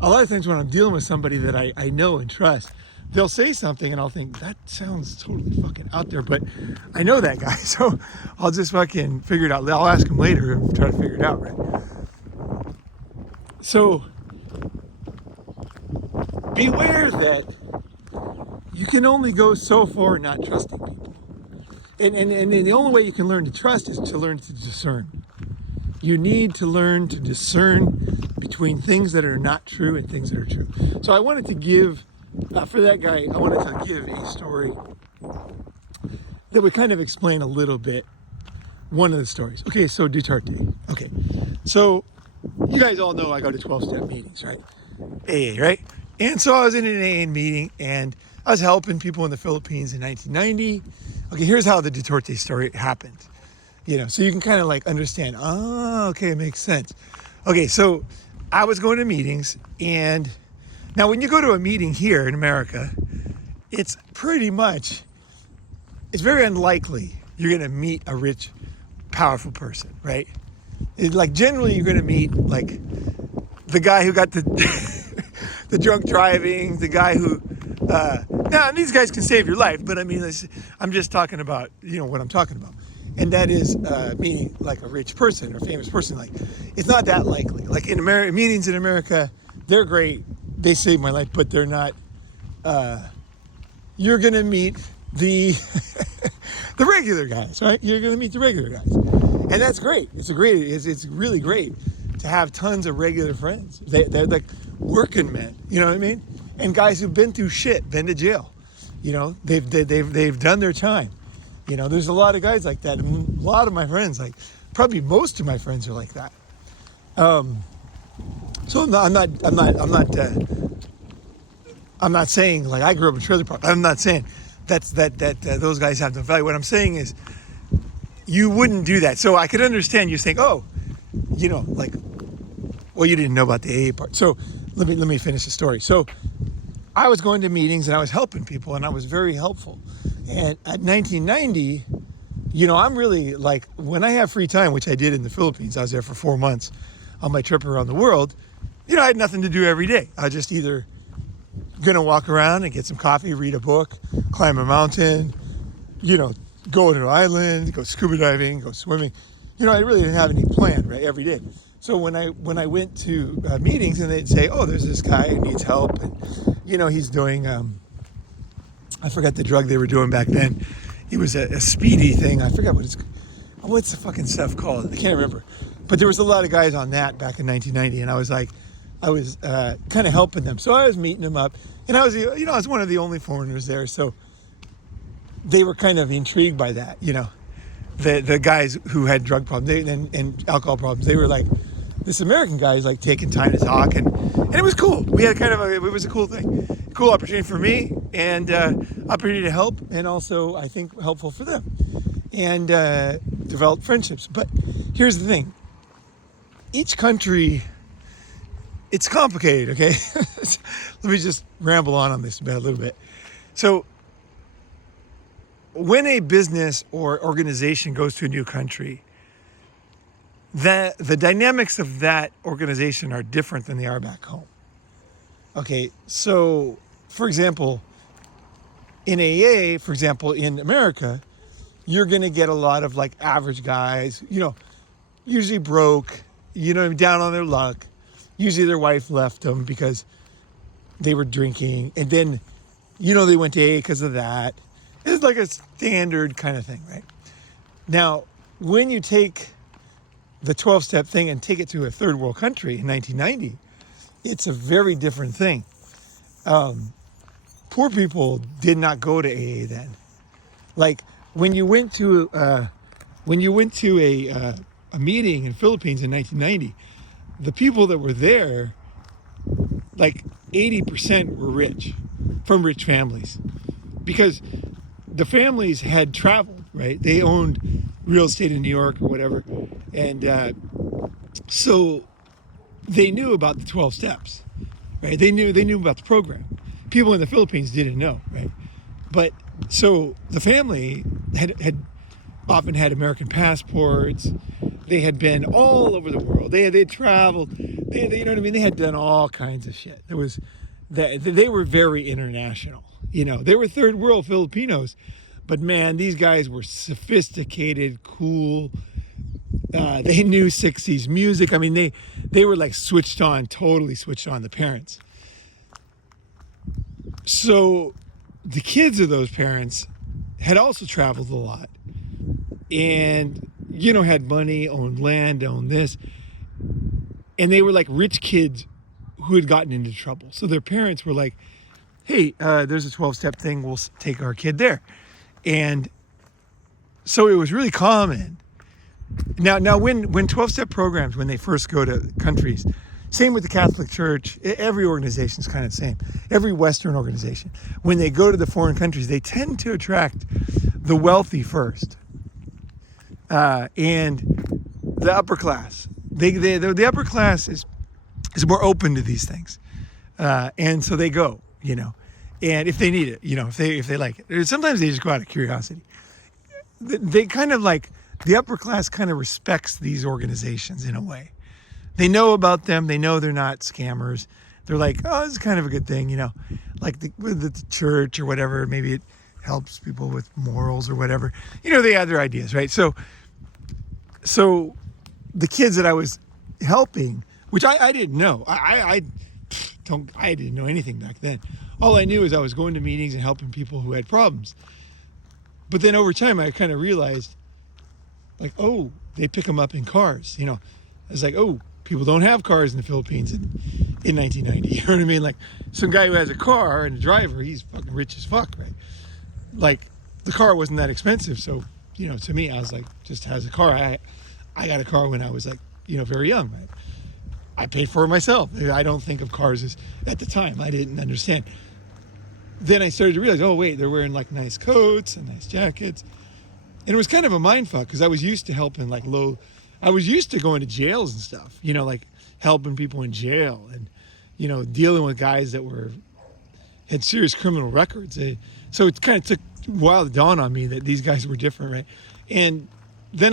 a lot of times when I'm dealing with somebody that I know and trust, they'll say something and I'll think, that sounds totally fucking out there, but I know that guy, so I'll just fucking figure it out. I'll ask him later and try to figure it out, right? So, beware that you can only go so far not trusting people. And the only way you can learn to trust is to learn to discern. You need to learn to discern between things that are not true and things that are true. So I wanted to give, for that guy, I wanted to give a story that would kind of explain a little bit one of the stories. Okay, so Duterte. Okay, so you guys all know I go to 12-step meetings, right? AA, right? And so I was in an AA meeting and I was helping people in the Philippines in 1990. Okay, here's how the Duterte story happened. You know, so you can kind of like understand, oh, okay, it makes sense. Okay, so I was going to meetings, and now when you go to a meeting here in America, it's pretty much, it's very unlikely you're going to meet a rich, powerful person, right? Like generally you're going to meet like the guy who got the the drunk driving, the guy who, now these guys can save your life, but I mean, I'm just talking about, you know, what I'm talking about. And that is meeting like a rich person or famous person. Like, it's not that likely. Like in America, meetings in America, they're great. They saved my life, but they're not. You're gonna meet the the regular guys, right? You're gonna meet the regular guys, and that's great. It's really great to have tons of regular friends. They're like working men. You know what I mean? And guys who've been through shit, been to jail. You know, they've done their time. You know, there's a lot of guys like that. And a lot of my friends, like probably most of my friends are like that. So I'm not saying like I grew up in a trailer park. I'm not saying that those guys have no value. What I'm saying is you wouldn't do that. So I could understand you saying, oh, you know, like, well, you didn't know about the AA part. So let me finish the story. So I was going to meetings and I was helping people and I was very helpful. And at 1990, you know, I'm really like, when I have free time, which I did in the Philippines, I was there for 4 months on my trip around the world. You know, I had nothing to do every day. I was just either going to walk around and get some coffee, read a book, climb a mountain, you know, go to an island, go scuba diving, go swimming. You know, I really didn't have any plan, right, every day. So when I went to meetings and they'd say, oh, there's this guy who needs help. And, you know, he's doing, I forgot the drug they were doing back then. It was a speedy thing. I forgot what's the fucking stuff called? I can't remember. But there was a lot of guys on that back in 1990. And I was kind of helping them. So I was meeting them up. And I was one of the only foreigners there. So they were kind of intrigued by that, you know. The guys who had drug problems and alcohol problems, they were like, this American guy is like taking time to talk, and it was cool. We had it was a cool thing, cool opportunity for me, and opportunity to help, and also I think helpful for them, and develop friendships. But here's the thing: each country, it's complicated. Okay, let me just ramble on this a little bit. So, when a business or organization goes to a new country, the dynamics of that organization are different than they are back home. Okay, so for example, in AA, for example, in America, you're going to get a lot of like average guys, you know, usually broke, you know, down on their luck. Usually their wife left them because they were drinking, and then, you know, they went to AA because of that. It's like a standard kind of thing, right? Now, when you take the 12-step thing and take it to a third world country in 1990, it's a very different thing. Poor people did not go to AA then. Like when you went to a meeting in Philippines in 1990, the people that were there, like 80% were rich, from rich families, because the families had traveled, right? They owned real estate in New York or whatever. And so they knew about the 12 steps, right? They knew about the program. People in the Philippines didn't know, right? But so the family had often had American passports. They had been all over the world. They had traveled. They you know what I mean? They had done all kinds of shit. They were very international. You know, they were third world Filipinos, but man, these guys were sophisticated, cool. They knew 60s music. I mean, they were like totally switched on, the parents. So the kids of those parents had also traveled a lot and, you know, had money, owned land, owned this. And they were like rich kids who had gotten into trouble. So their parents were like, hey, there's a 12-step thing. We'll take our kid there. And so it was really common. Now when 12-step programs, when they first go to countries, same with the Catholic Church, every organization is kind of the same. Every Western organization, when they go to the foreign countries, they tend to attract the wealthy first. And the upper class. The upper class is more open to these things. And so they go, you know, and if they need it, you know, if they like it. Sometimes they just go out of curiosity. They kind of like, the upper class kind of respects these organizations in a way. They know about them. They know they're not scammers. They're like, oh, this is kind of a good thing, you know, like with the church or whatever. Maybe it helps people with morals or whatever. You know, they have their ideas, right? So the kids that I was helping, which I didn't know, I didn't know anything back then. All I knew is I was going to meetings and helping people who had problems. But then over time, I kind of realized, like, oh, they pick them up in cars. You know, I was like, oh, people don't have cars in the Philippines in 1990. You know what I mean? Like, some guy who has a car and a driver, he's fucking rich as fuck, right? Like, the car wasn't that expensive. So, you know, to me, I was like, just has a car. I got a car when I was like, you know, very young, right? I paid for it myself. I don't think of cars as, at the time, I didn't understand. Then I started to realize, oh, wait, they're wearing like nice coats and nice jackets. And it was kind of a mind fuck because I was used to helping like I was used to going to jails and stuff, you know, like helping people in jail and, you know, dealing with guys that had serious criminal records. So it kind of took a while to dawn on me that these guys were different, right? And then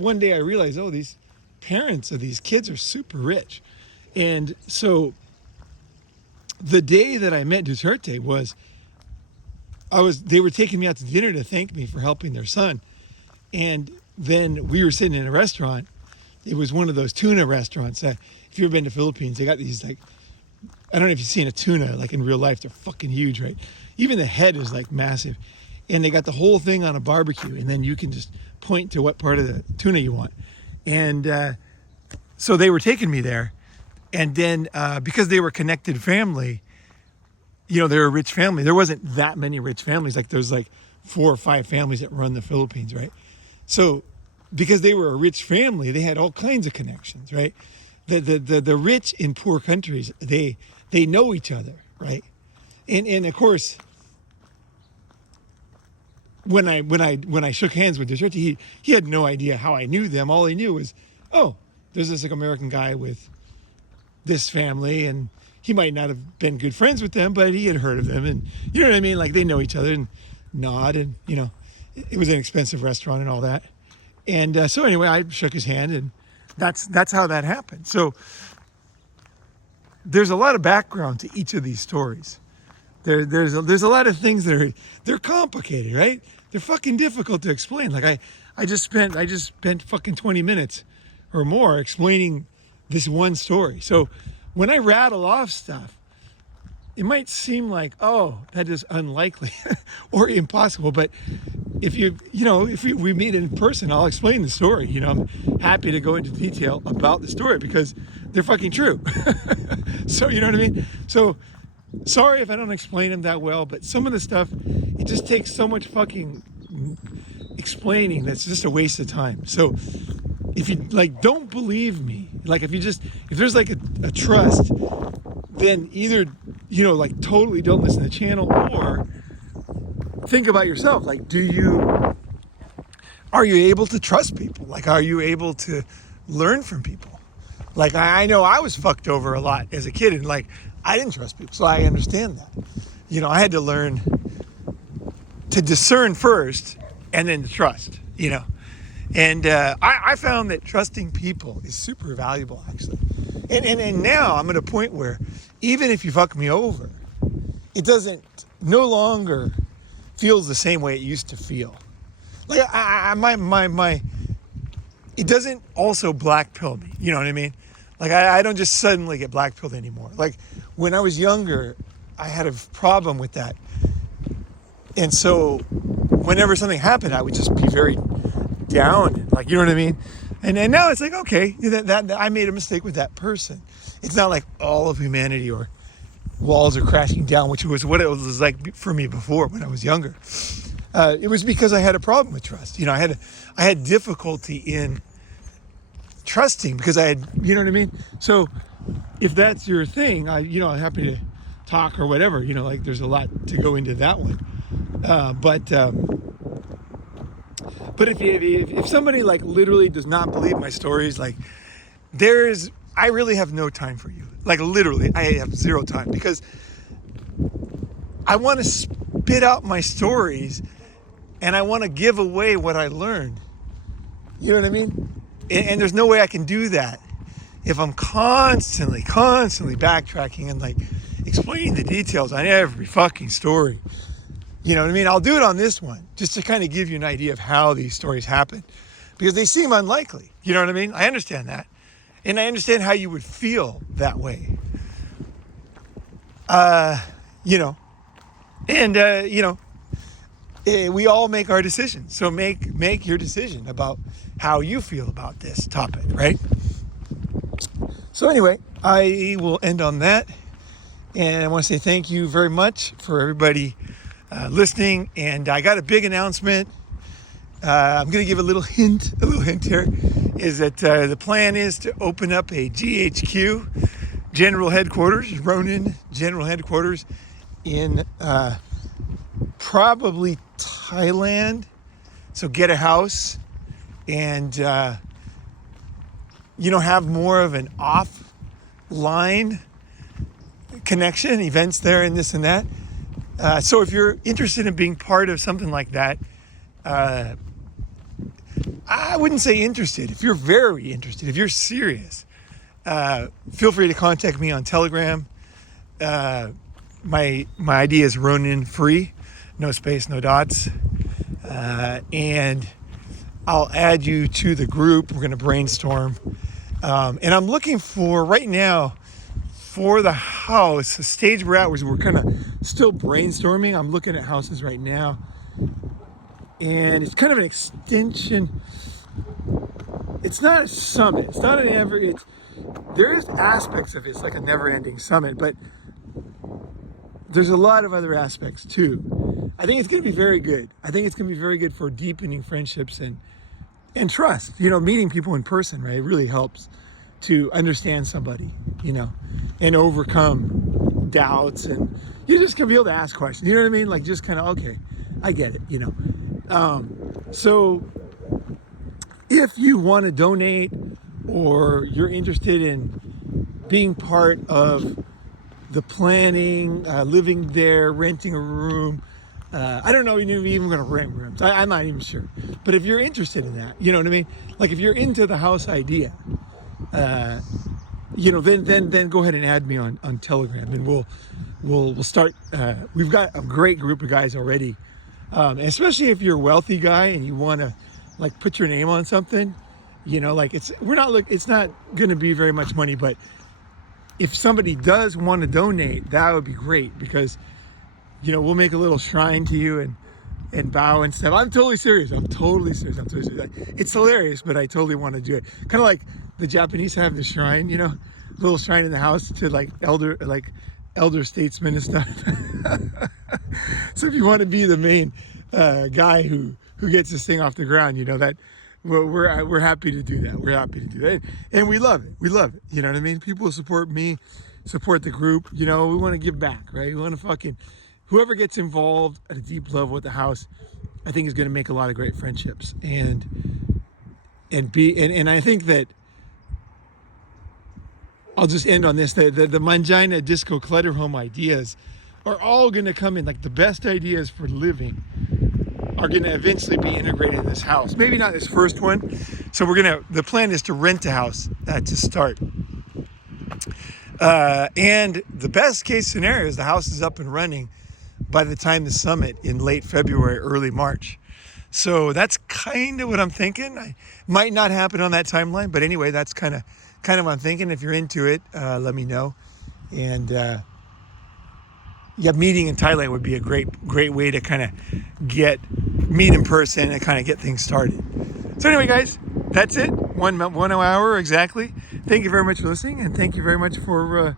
one day I realized, oh, these parents of these kids are super rich. And so the day that I met Duterte was, they were taking me out to dinner to thank me for helping their son. And then we were sitting in a restaurant. It was one of those tuna restaurants. If you've ever been to the Philippines, they got these like, I don't know if you've seen a tuna like in real life. They're fucking huge, right? Even the head is like massive. And they got the whole thing on a barbecue. And then you can just point to what part of the tuna you want. And so they were taking me there. And then because they were connected family, you know, they're a rich family. There wasn't that many rich families. Like there's like 4 or 5 families that run the Philippines, right? So because they were a rich family, they had all kinds of connections, right? The rich in poor countries, they know each other, right? And of course, when I shook hands with Duterte, he had no idea how I knew them. All he knew was, oh, there's this like American guy with this family, and he might not have been good friends with them, but he had heard of them, and you know what I mean? Like they know each other and nod, and you know, it was an expensive restaurant and all that. And so anyway, I shook his hand, and that's how that happened. So there's a lot of background to each of these stories. There's a lot of things that they're complicated, right? They're fucking difficult to explain. Like I just spent fucking 20 minutes or more explaining this one story. So when I rattle off stuff, it might seem like, oh, that is unlikely or impossible. But if we meet in person, I'll explain the story. You know, I'm happy to go into detail about the story because they're fucking true. So, you know what I mean? So sorry if I don't explain them that well, but some of the stuff, it just takes so much fucking explaining that's just a waste of time. So if you like don't believe me, like if there's like a trust, then either, like totally don't listen to the channel, or think about yourself. Like, are you able to trust people? Like, are you able to learn from people? Like, I know I was fucked over a lot as a kid, and like, I didn't trust people. So I understand that. I had to learn to discern first and then to trust, And I found that trusting people is super valuable, actually. And now I'm at a point where even if you fuck me over, it no longer feels the same way it used to feel. Like it doesn't also black pill me. You know what I mean? Like I don't just suddenly get black pilled anymore. Like when I was younger, I had a problem with that. And so whenever something happened, I would just be very down, like, you know what I mean? And now it's like, okay, that I made a mistake with that person. It's not like all of humanity or walls are crashing down, which was what it was like for me before when I was younger. It was because I had a problem with trust. I had difficulty in trusting because I had, you know what I mean? So if that's your thing, I'm happy to talk or whatever, like there's a lot to go into that one. But if somebody like literally does not believe my stories, like I really have no time for you. Like literally, I have zero time because I want to spit out my stories and I want to give away what I learned. You know what I mean? And there's no way I can do that if I'm constantly backtracking and like explaining the details on every fucking story. You know what I mean? I'll do it on this one just to kind of give you an idea of how these stories happen because they seem unlikely. You know what I mean? I understand that. And I understand how you would feel that way. We all make our decisions. So make your decision about how you feel about this topic, right? So anyway, I will end on that. And I want to say thank you very much for everybody listening. And I got a big announcement. I'm going to give a little hint here, is that the plan is to open up a GHQ, General Headquarters, Ronin General Headquarters in probably Thailand. So get a house and, have more of an offline connection, events there and this and that. So if you're interested in being part of something like that, I wouldn't say interested. If you're very interested, if you're serious, feel free to contact me on Telegram. My ID is Ronin Free, no space, no dots. And I'll add you to the group. We're going to brainstorm. And I'm looking for, right now, for the house, the stage we're at, we're kind of still brainstorming. I'm looking at houses right now. And it's kind of an extension. It's not a summit. It's not there is aspects of it. It's like a never-ending summit, but there's a lot of other aspects too. I think it's going to be very good. I think it's going to be very good for deepening friendships and trust. Meeting people in person, right? It really helps to understand somebody, and overcome doubts, and you're just going to be able to ask questions. You know what I mean? Like just kind of, okay, I get it, So if you want to donate or you're interested in being part of the planning, living there, renting a room, I don't know if you're even going to rent rooms. I'm not even sure. But if you're interested in that, you know what I mean? Like if you're into the house idea, then go ahead and add me on Telegram, and we'll start. We've got a great group of guys already. Especially if you're a wealthy guy and you want to like put your name on something, it's not going to be very much money, but if somebody does want to donate, that would be great because, we'll make a little shrine to you and bow and stuff. I'm totally serious. It's hilarious, but I totally want to do it. Kind of like the Japanese have the shrine, little shrine in the house to like elder statesmen and stuff. So if you want to be the main guy who gets this thing off the ground, well, we're happy to do that. We're happy to do that, and we love it. We love it. You know what I mean? People support me, support the group. You know, we want to give back, right? We want to fucking whoever gets involved at a deep level with the house, I think is going to make a lot of great friendships, and I think that I'll just end on this. The Mangina Disco Clutter Home ideas are all going to come in. Like the best ideas for living are going to eventually be integrated in this house. Maybe not this first one. So the plan is to rent a house to start. And the best case scenario is the house is up and running by the time the summit in late February, early March. So that's kind of what I'm thinking. I might not happen on that timeline, but anyway, that's kind of what I'm thinking. If you're into it, let me know. And meeting in Thailand would be a great way to kind of meet in person and kind of get things started. So anyway, guys, that's it. One hour exactly. Thank you very much for listening, and thank you very much for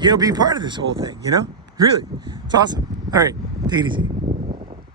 being part of this whole thing. Really, it's awesome. All right, take it easy.